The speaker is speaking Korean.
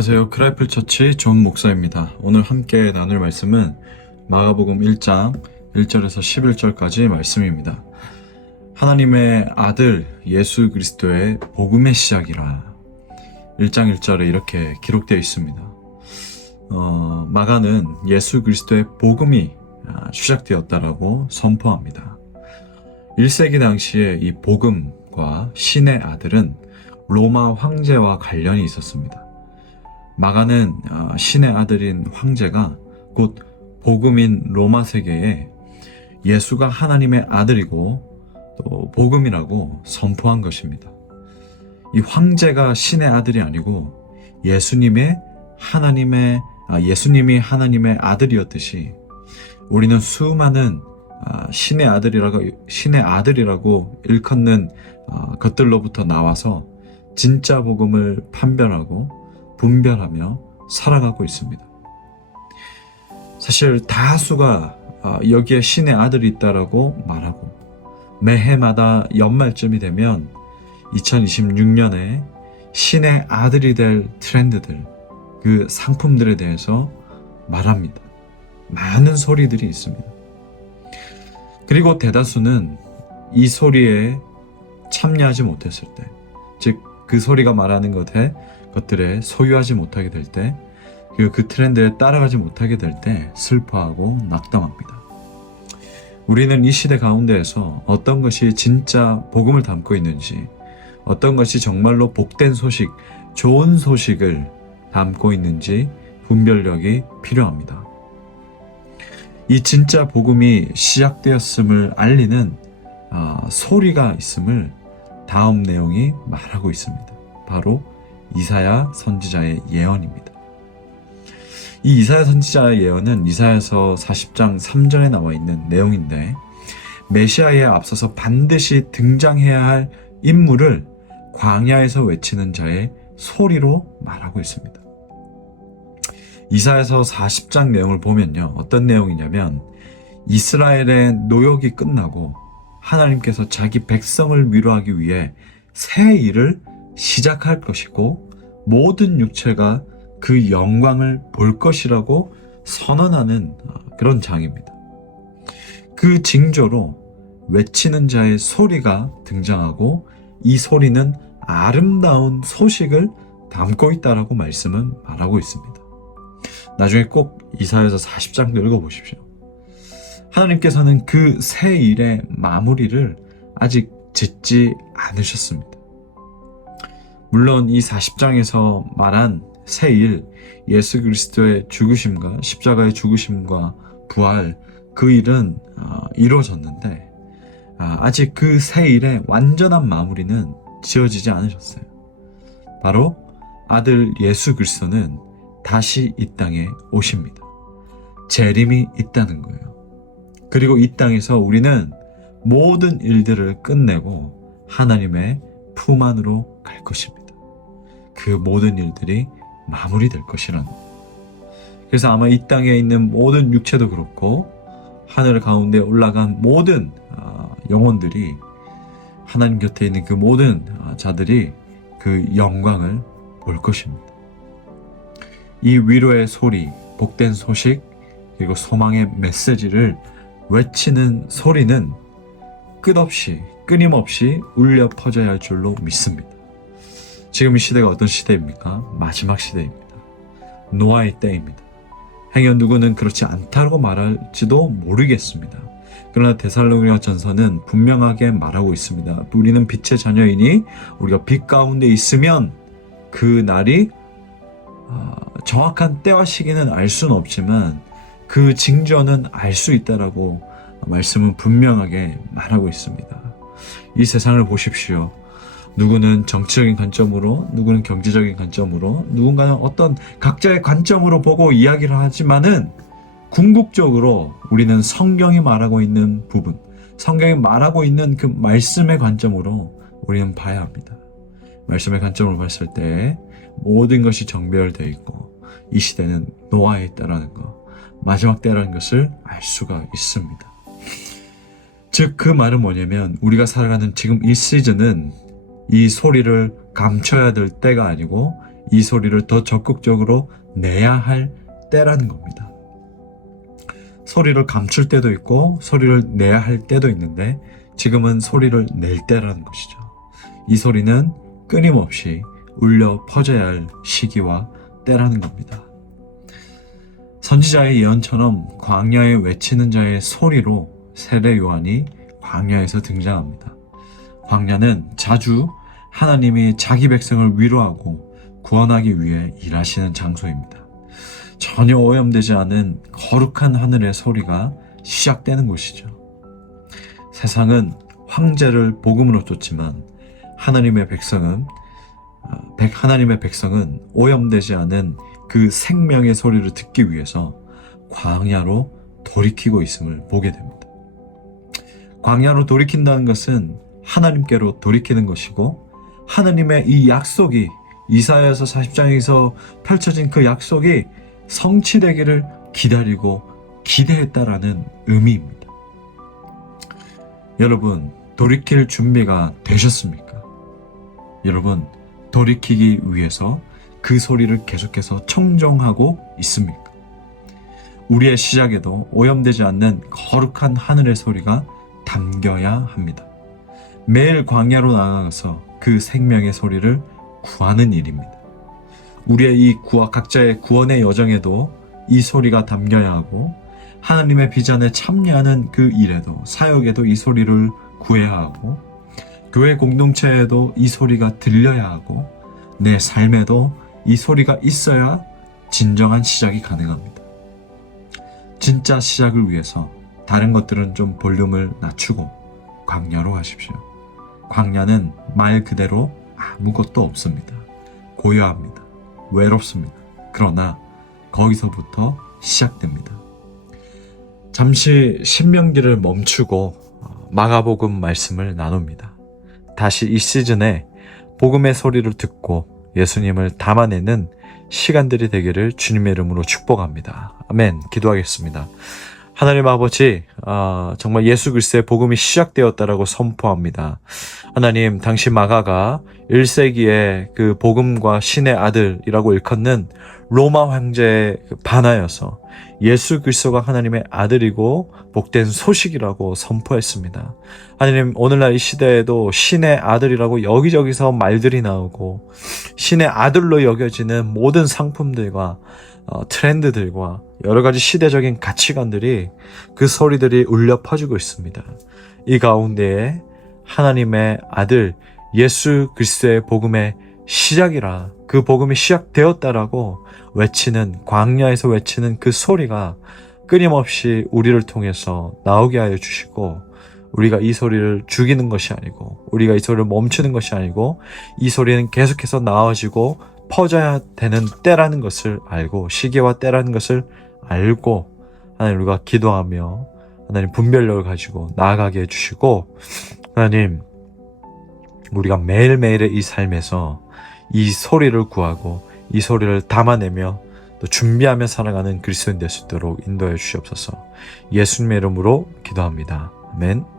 안녕하세요. 크라이플 처치 존 목사입니다. 오늘 함께 나눌 말씀은 마가복음 1장 1절에서 11절까지 말씀입니다. 하나님의 아들 예수 그리스도의 복음의 시작이라 1장 1절에 이렇게 기록되어 있습니다. 마가는 예수 그리스도의 복음이 시작되었다라고 선포합니다. 1세기 당시에 이 복음과 신의 아들은 로마 황제와 관련이 있었습니다. 마가는 신의 아들인 황제가 곧 복음인 로마 세계에 예수가 하나님의 아들이고 또 복음이라고 선포한 것입니다. 이 황제가 신의 아들이 아니고 예수님이 하나님의 아들이었듯이 우리는 수많은 신의 아들이라고 일컫는 것들로부터 나와서 진짜 복음을 판별하고 분별하며 살아가고 있습니다. 사실 다수가 여기에 신의 아들이 있다라고 말하고 매해마다 연말쯤이 되면 2026년에 신의 아들이 될 트렌드들, 그 상품들에 대해서 말합니다. 많은 소리들이 있습니다. 그리고 대다수는 이 소리에 참여하지 못했을 때, 즉 그 소리가 말하는 것들에 소유하지 못하게 될 때, 그 트렌드에 따라가지 못하게 될 때 슬퍼하고 낙담합니다. 우리는 이 시대 가운데에서 어떤 것이 진짜 복음을 담고 있는지, 어떤 것이 정말로 복된 소식, 좋은 소식을 담고 있는지 분별력이 필요합니다. 이 진짜 복음이 시작되었음을 알리는 소리가 있음을 다음 내용이 말하고 있습니다. 바로 이사야 선지자의 예언입니다. 이 이사야 선지자의 예언은 이사야서 40장 3절에 나와 있는 내용인데, 메시아에 앞서서 반드시 등장해야 할 인물을 광야에서 외치는 자의 소리로 말하고 있습니다. 이사야서 40장 내용을 보면요, 어떤 내용이냐면 이스라엘의 노역이 끝나고 하나님께서 자기 백성을 위로하기 위해 새 일을 시작할 것이고 모든 육체가 그 영광을 볼 것이라고 선언하는 그런 장입니다. 그 징조로 외치는 자의 소리가 등장하고 이 소리는 아름다운 소식을 담고 있다라고 말씀은 말하고 있습니다. 나중에 꼭 이사야서 40장도 읽어보십시오. 하나님께서는 그 새 일의 마무리를 아직 짓지 않으셨습니다. 물론 이 40장에서 말한 새 일, 예수 그리스도의 죽으심과 십자가의 죽으심과 부활, 그 일은 이루어졌는데 아직 그 새 일의 완전한 마무리는 지어지지 않으셨어요. 바로 아들 예수 그리스도는 다시 이 땅에 오십니다. 재림이 있다는 거예요. 그리고 이 땅에서 우리는 모든 일들을 끝내고 하나님의 품 안으로 갈 것입니다. 그 모든 일들이 마무리될 것이라는 거예요. 그래서 아마 이 땅에 있는 모든 육체도 그렇고 하늘 가운데 올라간 모든 영혼들이, 하나님 곁에 있는 그 모든 자들이 그 영광을 볼 것입니다. 이 위로의 소리, 복된 소식, 그리고 소망의 메시지를 외치는 소리는 끝없이, 끊임없이 울려 퍼져야 할 줄로 믿습니다. 지금 이 시대가 어떤 시대입니까? 마지막 시대입니다. 노아의 때입니다. 행여 누구는 그렇지 않다고 말할지도 모르겠습니다. 그러나 데살로니가 전서는 분명하게 말하고 있습니다. 우리는 빛의 자녀이니 우리가 빛 가운데 있으면 그 날이 정확한 때와 시기는 알 수는 없지만 그 징조는 알 수 있다라고 말씀은 분명하게 말하고 있습니다. 이 세상을 보십시오. 누구는 정치적인 관점으로, 누구는 경제적인 관점으로, 누군가는 어떤 각자의 관점으로 보고 이야기를 하지만은 궁극적으로 우리는 성경이 말하고 있는 부분, 성경이 말하고 있는 그 말씀의 관점으로 우리는 봐야 합니다. 말씀의 관점으로 봤을 때 모든 것이 정별되어 있고 이 시대는 노아에 있다라는 것, 마지막 때라는 것을 알 수가 있습니다. 즉 그 말은 뭐냐면 우리가 살아가는 지금 이 시즌은 이 소리를 감춰야 될 때가 아니고 이 소리를 더 적극적으로 내야 할 때라는 겁니다. 소리를 감출 때도 있고 소리를 내야 할 때도 있는데 지금은 소리를 낼 때라는 것이죠. 이 소리는 끊임없이 울려 퍼져야 할 시기와 때라는 겁니다. 선지자의 예언처럼 광야에 외치는 자의 소리로 세례 요한이 광야에서 등장합니다. 광야는 자주 하나님이 자기 백성을 위로하고 구원하기 위해 일하시는 장소입니다. 전혀 오염되지 않은 거룩한 하늘의 소리가 시작되는 곳이죠. 세상은 황제를 복음으로 쫓지만 하나님의 백성은 오염되지 않은 그 생명의 소리를 듣기 위해서 광야로 돌이키고 있음을 보게 됩니다. 광야로 돌이킨다는 것은 하나님께로 돌이키는 것이고 하나님의 이 약속이 이사야서 40장에서 펼쳐진 그 약속이 성취되기를 기다리고 기대했다라는 의미입니다. 여러분, 돌이킬 준비가 되셨습니까? 여러분, 돌이키기 위해서 그 소리를 계속해서 청정하고 있습니까? 우리의 시작에도 오염되지 않는 거룩한 하늘의 소리가 담겨야 합니다. 매일 광야로 나아가서 그 생명의 소리를 구하는 일입니다. 우리의 이 각자의 구원의 여정에도 이 소리가 담겨야 하고 하나님의 비전에 참여하는 그 일에도 사역에도 이 소리를 구해야 하고 교회 공동체에도 이 소리가 들려야 하고 내 삶에도 이 소리가 있어야 진정한 시작이 가능합니다. 진짜 시작을 위해서 다른 것들은 좀 볼륨을 낮추고 광야로 가십시오. 광야는 말 그대로 아무것도 없습니다. 고요합니다. 외롭습니다. 그러나 거기서부터 시작됩니다. 잠시 신명기를 멈추고 마가복음 말씀을 나눕니다. 다시 이 시즌에 복음의 소리를 듣고 예수님을 담아내는 시간들이 되기를 주님의 이름으로 축복합니다. 아멘. 기도하겠습니다. 하나님 아버지, 정말 예수 그리스도의 복음이 시작되었다라고 선포합니다. 하나님, 당시 마가가 1세기에 그 복음과 신의 아들이라고 일컫는 로마 황제에 반하여서 예수 그리스도가 하나님의 아들이고 복된 소식이라고 선포했습니다. 하나님, 오늘날 이 시대에도 신의 아들이라고 여기저기서 말들이 나오고 신의 아들로 여겨지는 모든 상품들과 트렌드들과 여러 가지 시대적인 가치관들이 그 소리들이 울려 퍼지고 있습니다. 이 가운데에 하나님의 아들 예수 그리스도의 복음의 시작이라, 그 복음이 시작되었다라고 외치는, 광야에서 외치는 그 소리가 끊임없이 우리를 통해서 나오게 하여 주시고, 우리가 이 소리를 죽이는 것이 아니고, 우리가 이 소리를 멈추는 것이 아니고, 이 소리는 계속해서 나아지고 퍼져야 되는 때라는 것을 알고, 시기와 때라는 것을 알고, 하나님, 우리가 기도하며 하나님 분별력을 가지고 나아가게 해주시고, 하나님, 우리가 매일매일의 이 삶에서 이 소리를 구하고 이 소리를 담아내며 또 준비하며 살아가는 그리스도인 될 수 있도록 인도해 주시옵소서. 예수님의 이름으로 기도합니다. 아멘.